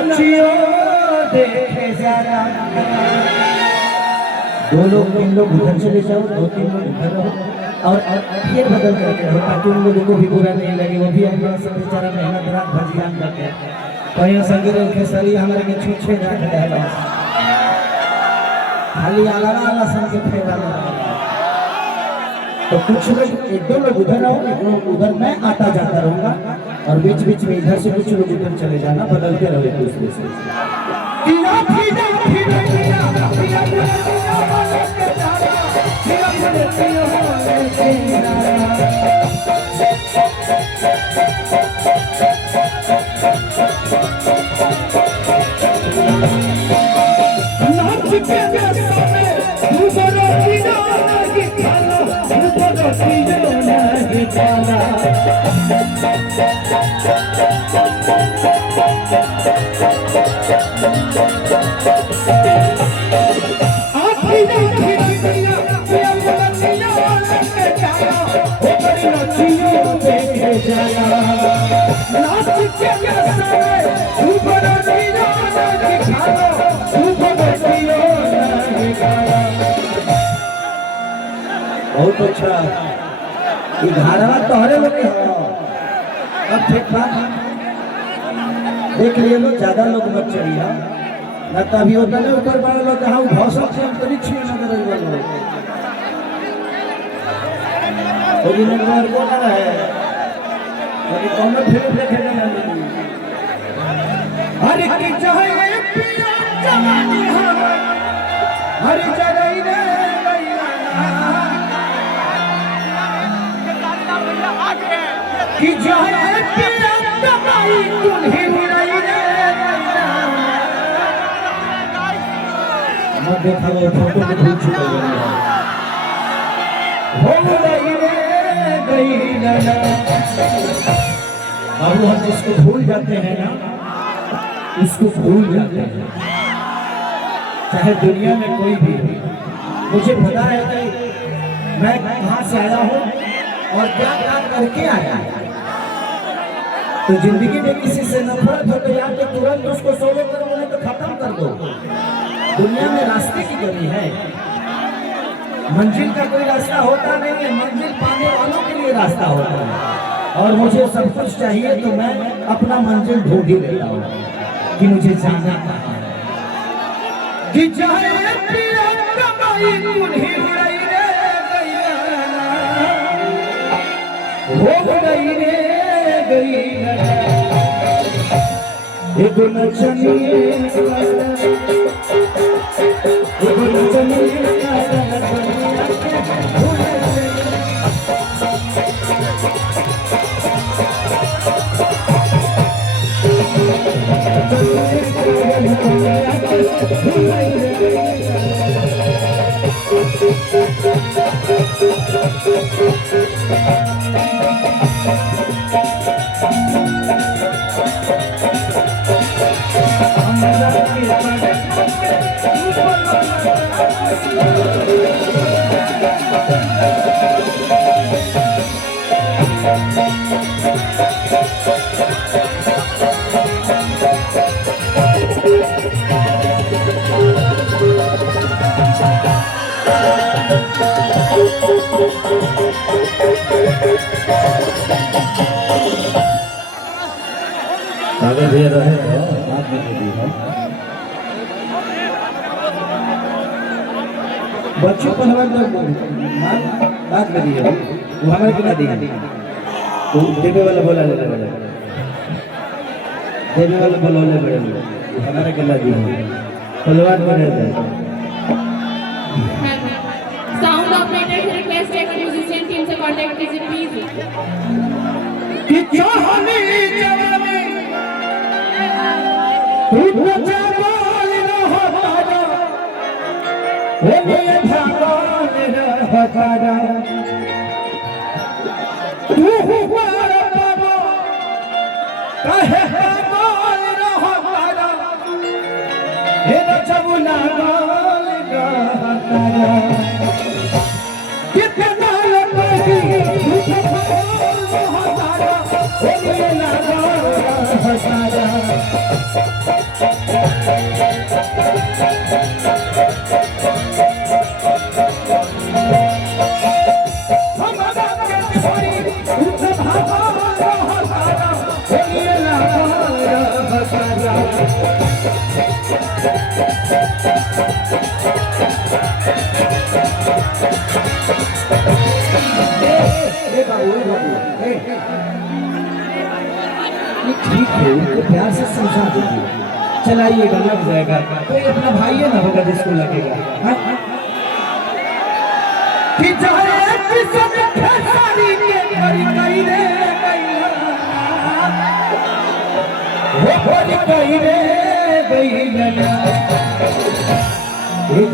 नचियो देखे जरा। दो लोग तीन लोग उधर चले जाओ, दो तीन लोग इधर रहो और फिर बदल करके रहो ताकि उन लोगों को भी बुरा नहीं लगे। वो भी अपना सब बेचारा मेहनत रात भजियान करके कहीं संगे खेसरी हमारे के छूछे रख दे खाली आला आला संग के फेरा। तो कुछ लोग एक दो लोग उधर आओ, एक लोग उधर, मैं आता जाता रहूंगा और बीच बीच में इधर से कुछ लोग उधर चले जाना, बदलते रहो एक दूसरे से। बहुत अच्छा, ये घाड़वा तोहरे लोग अब ठीक बात देख लिए लोग, ज्यादा लोग मत चढ़िए न तभी होता नहीं ऊपर बड़ा लोग जहाँ भौसक से अंतरिक्ष में नजर वाले होली नगवार को ना है अभी कौन फिर देखेगा ना। हर की चाहे पिया जवानी हर जगह कि जाए पिया दवाई तुम्हें उड़ाई रे मैं देखा वो फोटो में भूल चुका हो उड़ाई रे गई ना। बाबू हम जिसको भूल जाते हैं ना उसको भूल जाते हैं, चाहे दुनिया में कोई भी। मुझे पता है कि मैं कहाँ से आया हूँ और क्या क्या करके आया है। तो जिंदगी में किसी से नफरत हो तो यार तो तुरंत उसको सोलो करो, उन्हें तो खत्म कर दो। दुनिया में रास्ते की कमी है, मंजिल का कोई रास्ता होता नहीं है, मंजिल पाने वालों के लिए रास्ता होता है। और मुझे सब कुछ चाहिए तो मैं अपना मंजिल ढूंढ ही लेता हूँ कि मुझे जाना कहाँ है। कि चाहे पिया कमाई तुम्हें उड़ाई रे हो गई रे गई एक नचनिए आगे भी रहे बच्चों को बात करिए वो हमारे कितना दी तो देवे वाला बोला ले देवे वाला बोला ले बड़े हमारे कितना दी तलवार में रहता है। Sound operator request a musician team से contact कीजिए please। कि चाहनी जवानी तू बचा बोल रहता वो ये भगवान रहता तू हुआर बाबा कहे बोल रहता हे रचबुला बोल रहता कितना लगी तू बोल रहता बाबू ये ठीक है, उनको प्यार से समझा दीजिए, चलाइएगा, लग जाएगा, कोई अपना भाई है ना होगा जिसको लगेगा। हाँ? कि जाए किसन खेसारी के करी कई रे कई रे गई